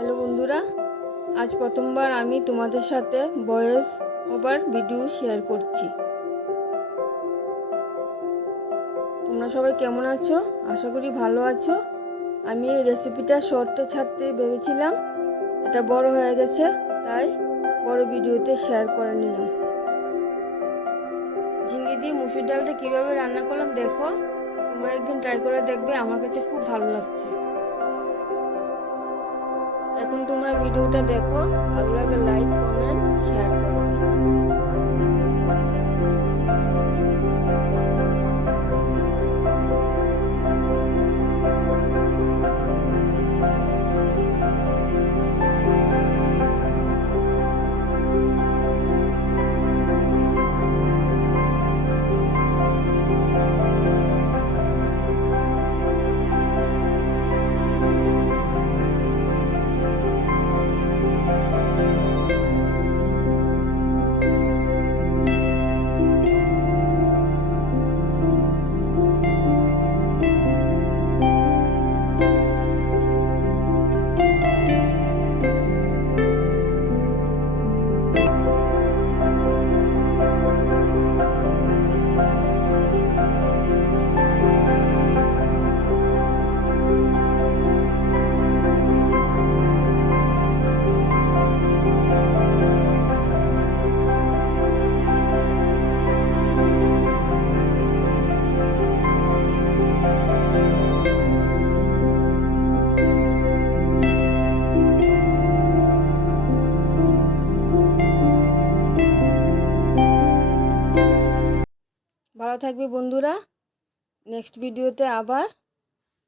Hello বন্ধুরা, আজ প্রথমবার আমি তোমাদের সাথে ভয়েস ওভার ভিডিও শেয়ার করছি। তোমরা সবাই কেমন আছো? আশা করি ভালো আছো। আমি এই রেসিপিটা শর্টে ছাড়তে ভেবেছিলাম, এটা বড় হয়ে গেছে, তাই বড় ভিডিওতে শেয়ার করে নিলাম। ঝিঙে দিয়ে মুসুর ডালটা কীভাবে রান্না করলাম দেখো, তোমরা একদিন ট্রাই করে দেখবে, আমার কাছে খুব ভালো লাগছে। এখন তোমরা ভিডিওটা দেখো, ভালো লাগলে লাইক কমেন্ট শেয়ার করবে। ভালো থাকবে বন্ধুরা, নেক্সট ভিডিওতে আবার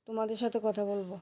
তোমাদের সাথে কথা বলবো।